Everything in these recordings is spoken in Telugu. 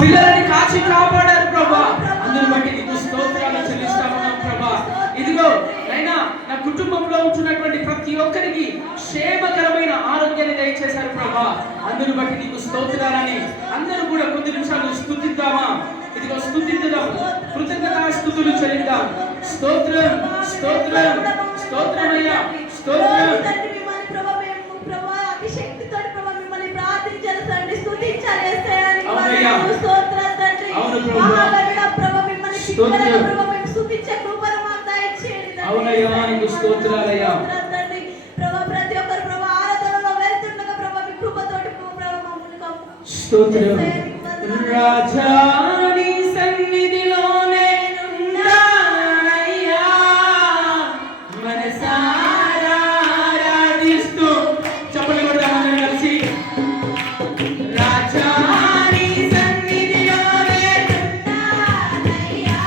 పిల్లలని కాచి కాపాడారు ప్రభా. అందుని బట్టి నీకు స్తోత్రాలు చెల్లిస్తా ఉన్నాం ప్రభా. ఇదిగో అయినా నా కుటుంబంలో ఉంటున్నటువంటి ప్రతి ఒక్కరికి క్షేమకరమైన ఆరోగ్యాన్ని దయచేశారు ప్రభా. అందుని బట్టి నీకు స్తోత్రాలని అందరూ కూడా కొద్ది నిమిషాలు స్తుతిద్దామా? ఇదిగో స్తుతిద్దాం, కృతజ్ఞతా స్తుతులు చెల్లిద్దాం. స్తోత్రం స్తోత్రం స్తోత్రమయ్యా స్తోత్రం. స్తోత్రం రాజా నీ సన్నిధిలోనే ఉన్నానయ్యా, మనసారా ఆరాధిస్తూ చప్పట్లు కొడదాం అందరం కలిసి. రాజా నీ సన్నిధిలోనే ఉన్నానయ్యా,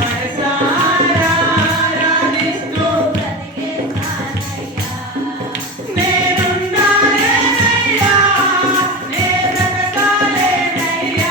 మనసారా ఆరాధిస్తూ బ్రతికేస్తానయ్యా. నేనున్నానయ్యా, నే బ్రతకాలేనయ్యా,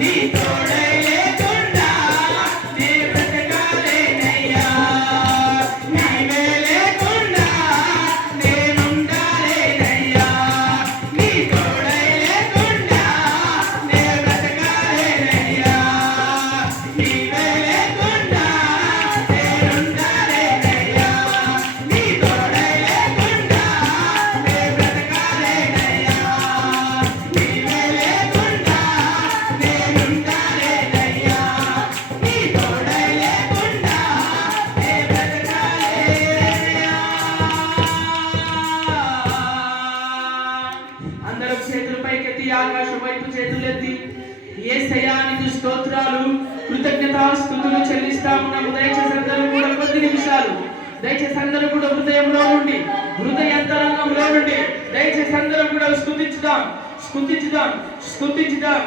నీ తోడై లేకుండా నే బ్రతకాలేనయ్యా, నీవే లేకుండా నేనుండాలేనయ్యా, నీ తోడై లేకుండా నే బ్రతకాలేనయ్యా, నీవే లేకుండా నేనుండాలేనయ్యా, నీ తోడై లేకుండా నే బ్రతకాలేనయ్యా, నీవే లేకుండా నేనుండాలేనయ్యా, నీ తోడై లేకుండా నే బ్రతకాలేనయ్యా. అందరూ చేతులు పైకెత్తి ఆకాశం వైపు చేతులెత్తి యేసయ్యా నీకు స్తోత్రాలు కృతజ్ఞతాస్తుతులు చెల్లిస్తా ఉన్నాము. దయచేసి అందరూ కూడా కొద్ది నిమిషాలు దయచేసి అందరూ కూడా హృదయంలో నుండి హృదయాంతరంగంలో నుండి దయచేసి అందరూ కూడా స్తుతించుదాం స్తుతించుదాం స్తుతించుదాం.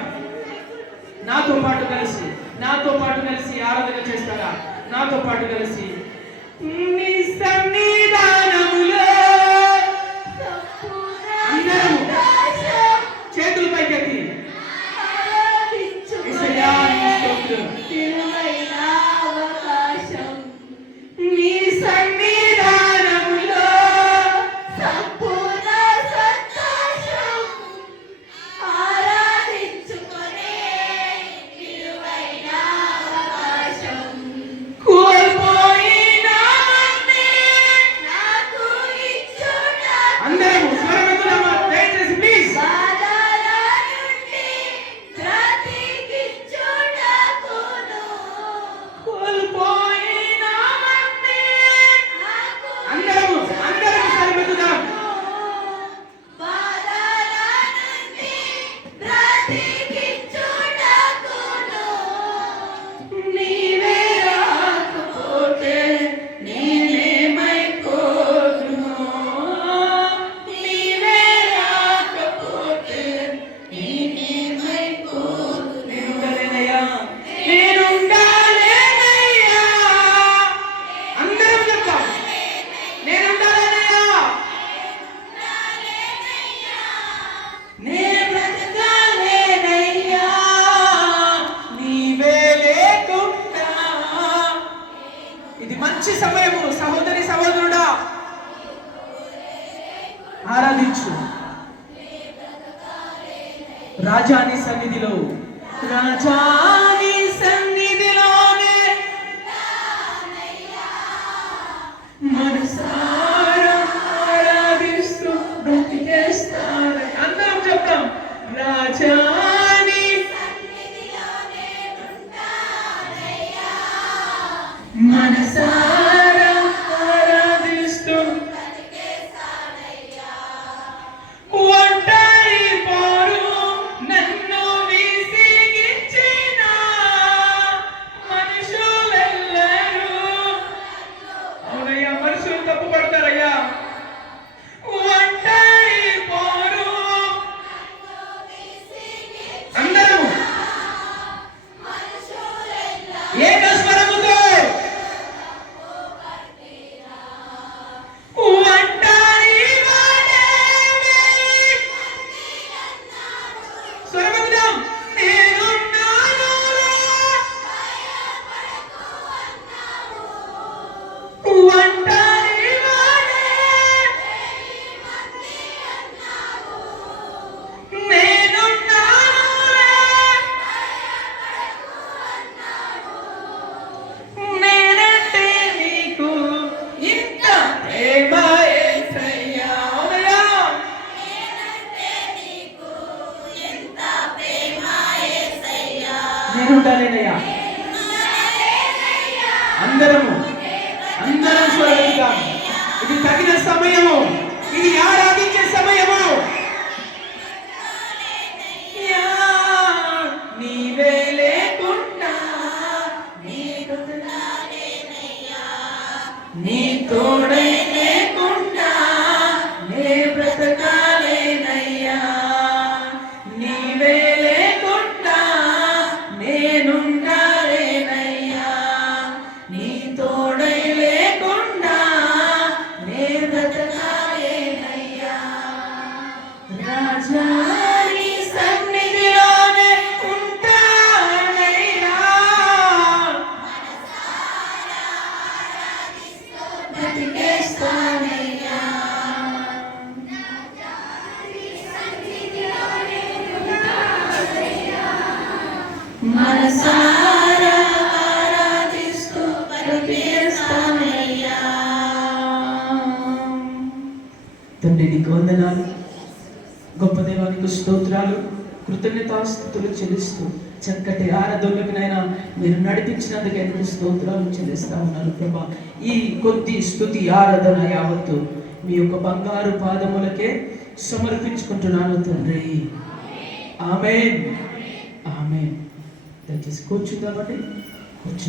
నాతో పాటు కలిసి ఆరాధన చేస్తారా? నాతో పాటు కలిసి నీ సన్నిధానములో అందరూ చేతులు పైకెత్తి యేసయ్యా నీకు స్తోత్రం. నీ సన్నిధానములో కోల్పోయినామన్నీ అందరూ స్వరమెత్తుదామా? దయచేసి ప్లీజ్ కోల్పోయినామన్నీ అందరూ స్వరమెత్తుదాం. నీవే రాకపోతే నేనేమైపోదును, నీవే రాకపోతే నేనేమైపోదును. నేనుండాలేనయ్యా, అందరం చెప్తాం. నేనుండాలేనయ్యా, నే బ్రతకాలేనయ్యా, నీవే లేకుండా. ఇది మంచి సమయము సహోదరి సహోదరుడా, ఆరాధించు రాజాని సన్నిధిలో, రాజాని సన్నిధిలోనే మనసారా ఆరాధిస్తూ బ్రతికేస్తాను. అందరం చెప్తాం. రాజాని మనసారా ఆరాధిస్తూ ఒంటరి పోరు నన్ను విసిగించిన మనుషులెల్లరూ, అవునయ్యా మనుషులు తప్పు పడతారయ్యా. ఒంటరి పోరు అందరూ ఏకస్వరముతో ఒంటరి వాడేవి స్వరమెత్తుదాం. నేనున్నానులే ఒంటరి వాడే నేనున్నానులే, నేనంటే నీకు ఇంత ప్రేమ యేసయ్యా. అవునయ్యా, నేనుండాలేనయ్యా. అందరం స్వరమెత్తుదాం. ఇది తగిన సమయము, ఇది ఆరాధించే సమయము. యా, నీవే లేకుండా నీ తోడై లేకుండా నే బ్రతకాలేనయ్యా, నీవే లేకుండా నేనుండాలేనయ్యా, నీ తోడై లేకుండా నే బ్రతకాలేనయ్యా. రాజా నీ సన్నిధిలోనే ఉంటా మనసారా ఆరాధిస్తూ పలికేస్తామయ్యా. తండ్రి నీకు వందనాలు, గొప్ప దేవానికి స్తోత్రాలు, కృతజ్ఞతాస్తుతులు చెల్లిస్తూ చక్కటి ఆరాధనలకు నైనా మీరు నడిపించినందుకు ఎందుకు స్తోత్రాలు చెల్లిస్తా ఉన్నాను ప్రభా. ఈ కొద్ది స్తుతి ఆరాధన యావత్తు మీ యొక్క బంగారు పాదములకే సమర్పించుకుంటున్నాను తండ్రి. ఆమేన్, ఆమేన్. దయచేసి కూర్చుందామండి.